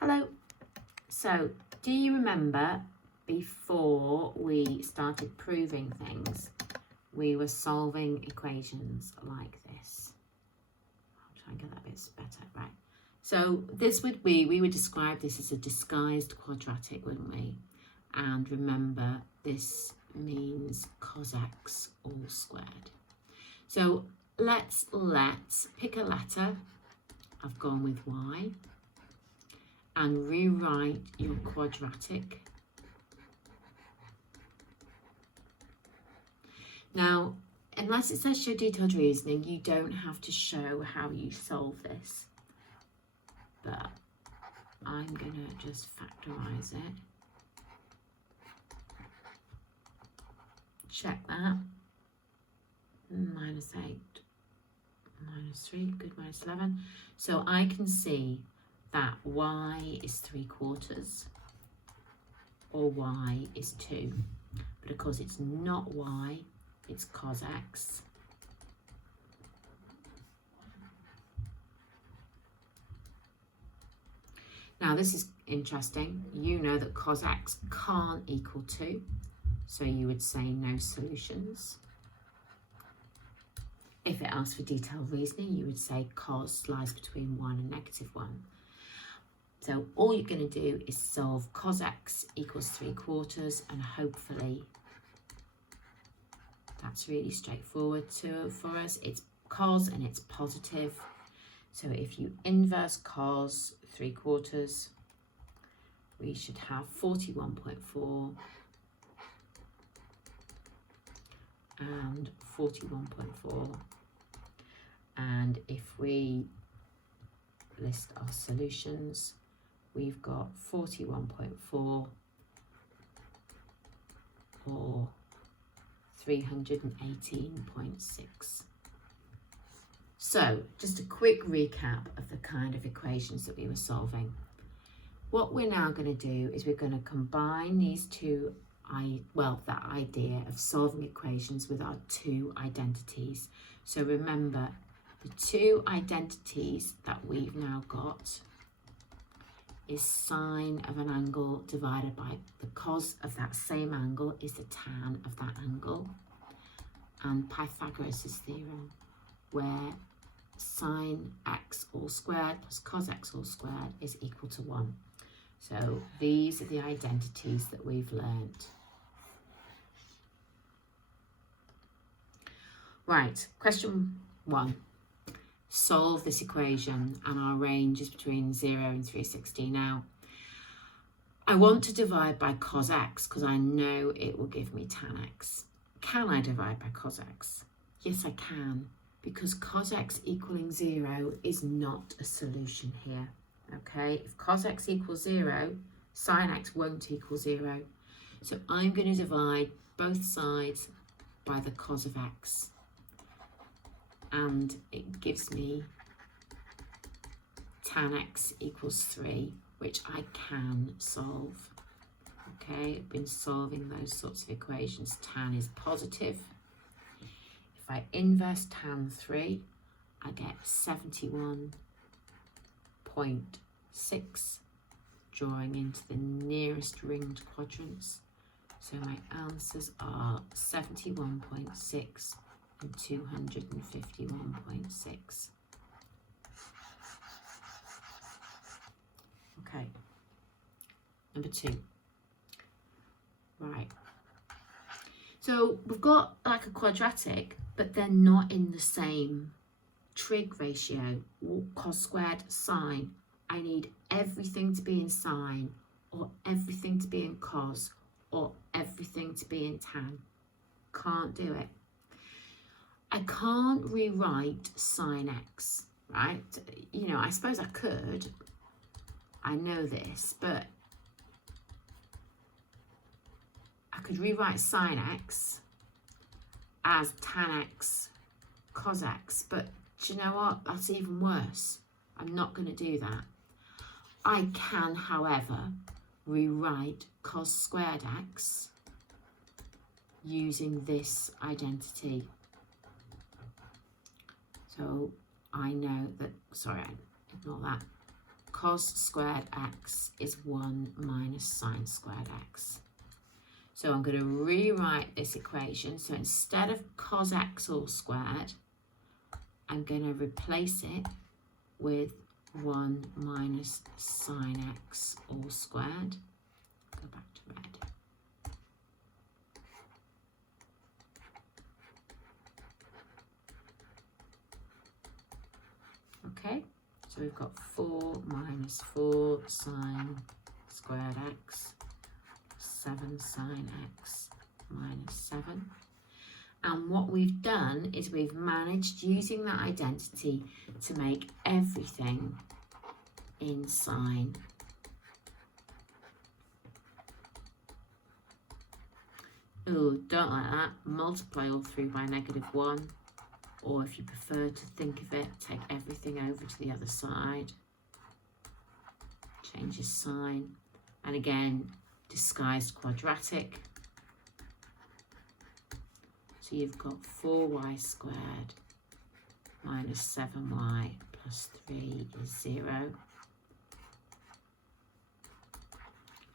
Hello. So, do you remember before we started proving things, we were solving equations like this? I'll try and get that bit better, right? So this would be, we would describe this as a disguised quadratic, wouldn't we? And remember, this means cos x all squared. So let's pick a letter. I've gone with y. And rewrite your quadratic. Now, unless it says show detailed reasoning, you don't have to show how you solve this. But I'm going to just factorize it. Check that. Minus 8, minus 3, good, minus 11. So I can see that y is 3/4 or y is 2. But of course it's not y, it's cos x. Now this is interesting. You know that cos x can't equal 2, so you would say no solutions. If it asks for detailed reasoning, you would say cos lies between 1 and -1. So all you're going to do is solve cos x equals 3/4, and hopefully that's really straightforward for us. It's cos and it's positive. So if you inverse cos 3/4, we should have 41.4 and 41.4. And if we list our solutions, we've got 41.4 or 318.6. So just a quick recap of the kind of equations that we were solving. What we're now going to do is we're going to combine these two, that idea of solving equations with our two identities. So remember, the two identities that we've now got is sine of an angle divided by the cos of that same angle is the tan of that angle, and Pythagoras' theorem, where sine x all squared plus cos x all squared is equal to 1. So these are the identities that we've learned. Right, question 1. Solve this equation, and our range is between 0 and 360. Now, I want to divide by cos x because I know it will give me tan x. Can I divide by cos x? Yes, I can, because cos x equaling 0 is not a solution here. Okay, if cos x equals 0, sin x won't equal 0. So I'm going to divide both sides by the cos of x. And it gives me tan x equals 3, which I can solve. Okay, I've been solving those sorts of equations. Tan is positive. If I inverse tan 3, I get 71.6, drawing into the nearest ringed quadrants. So my answers are 71.6 and 251.6. Okay, number 2. Right, so we've got like a quadratic, but they're not in the same trig ratio. Cos squared, sine. I need everything to be in sine, or everything to be in cos, or everything to be in tan. Can't do it. I can't rewrite sine x, right? You know, I suppose I could. I know this, but I could rewrite sine x as tan x cos x, but do you know what? That's even worse. I'm not going to do that. I can, however, rewrite cos squared x using this identity. So I know that, sorry, ignore that. cos squared x is 1 minus sine squared x. So I'm going to rewrite this equation. So instead of cos x all squared, I'm going to replace it with 1 minus sine x all squared. Go back to red. Okay, so we've got 4 minus 4 sine squared x, 7 sine x minus 7. And what we've done is we've managed, using that identity, to make everything in sine. Oh, don't like that. Multiply all through by -1. Or if you prefer to think of it, take everything over to the other side. Change your sign. And again, disguised quadratic. So you've got 4y squared minus 7y plus 3 is 0.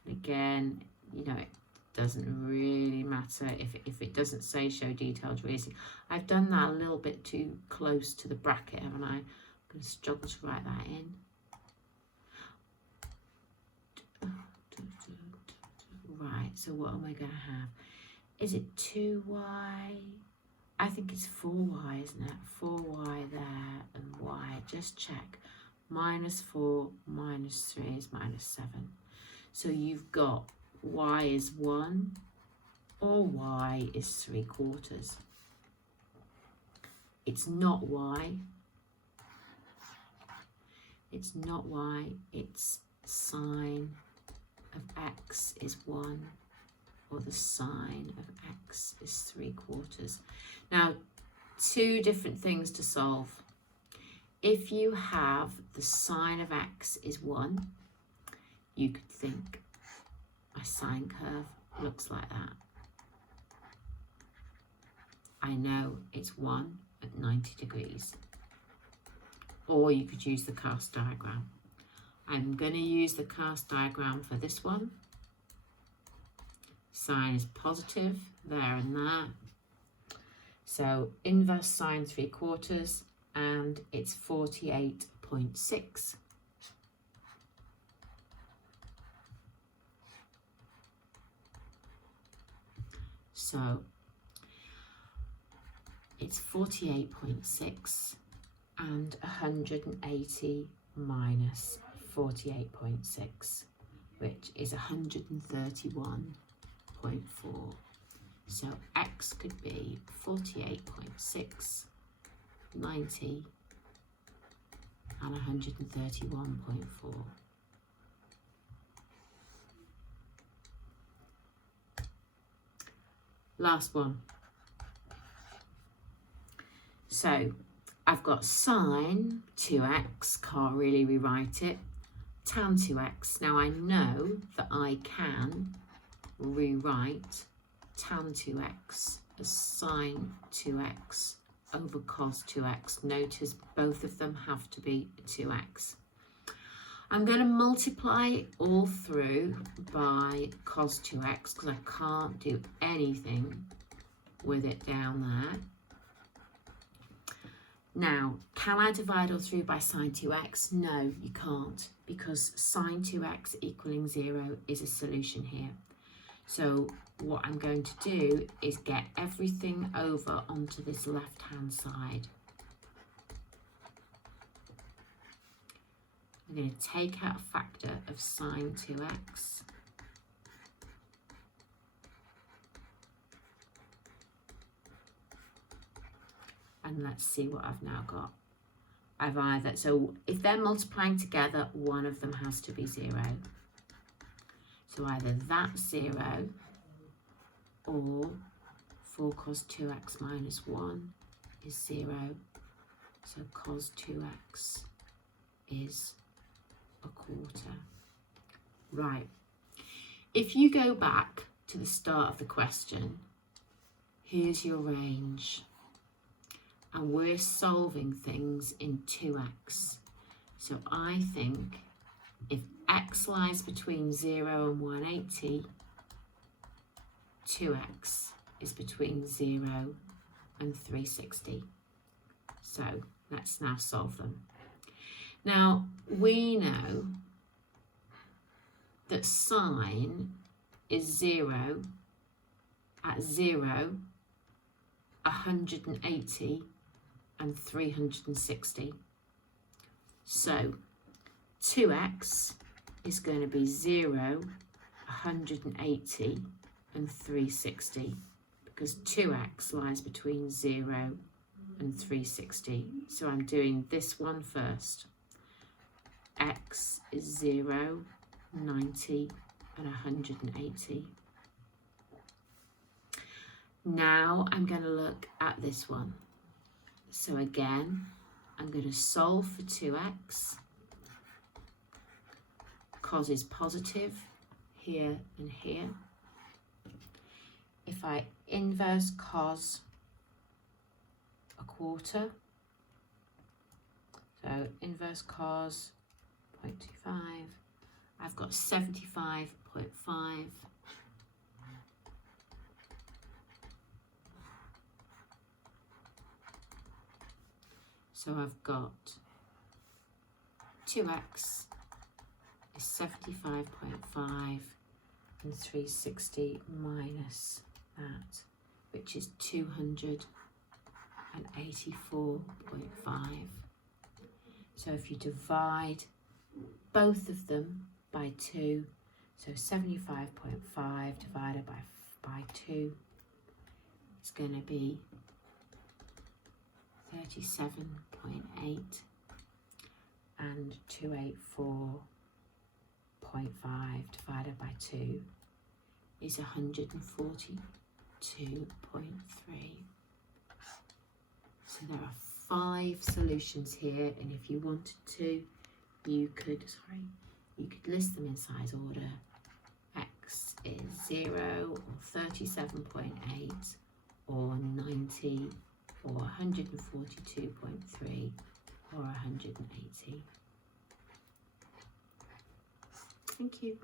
Again, you know, it doesn't really matter if it doesn't say show detailed reasoning. I've done that a little bit too close to the bracket, haven't I? I'm going to struggle to write that in. Right, so what am I going to have? Is it 2y? I think it's 4y, isn't it? 4y there and y. Just check. -4 minus 3 is -7. So you've got y is 1 or y is 3/4. It's not y. It's not y. It's sine of x is 1 or the sine of x is 3/4. Now, two different things to solve. If you have the sine of x is 1, you could think my sine curve looks like that. I know it's 1 at 90 degrees. Or you could use the cast diagram. I'm going to use the cast diagram for this one. Sine is positive there and there. So inverse sine 3/4, and it's 48.6. So it's 48.6 and 180 minus 48.6, which is 131.4. So x could be 48.6, 90 and 131.4. Last one. So I've got sine 2x, can't really rewrite it, tan 2x. Now I know that I can rewrite tan 2x as sine 2x over cos 2x. Notice both of them have to be 2x. I'm going to multiply all through by cos 2x because I can't do anything with it down there. Now, can I divide all through by sine 2x? No, you can't, because sine 2x equaling 0 is a solution here. So what I'm going to do is get everything over onto this left-hand side. I'm going to take out a factor of sine 2x. And let's see what I've now got. I've either, so if they're multiplying together, one of them has to be 0. So either that's 0 or 4 cos 2x minus 1 is 0. So cos 2x is 1/4. Right. If you go back to the start of the question, here's your range. And we're solving things in 2x. So I think if x lies between 0 and 180, 2x is between 0 and 360. So let's now solve them. Now we know that sine is 0 at 0, 180 and 360. So 2x is going to be 0, 180 and 360 because 2x lies between 0 and 360. So I'm doing this one first. X is 0, 90 and 180. Now I'm going to look at this one. So again, I'm going to solve for 2x. Cos is positive here and here. If I inverse cos a quarter, so inverse cos 0.25, I've got 75.5. So I've got 2x is 75.5 and 360 minus that, which is 284.5. So if you divide both of them by 2, so 75.5 divided by 2 is going to be 37.8, and 284.5 divided by 2 is 142.3. So there are 5 solutions here, and if you wanted to, you could list them in size order. X is 0 or 37.8 or 90 or 142.3 or 180. Thank you.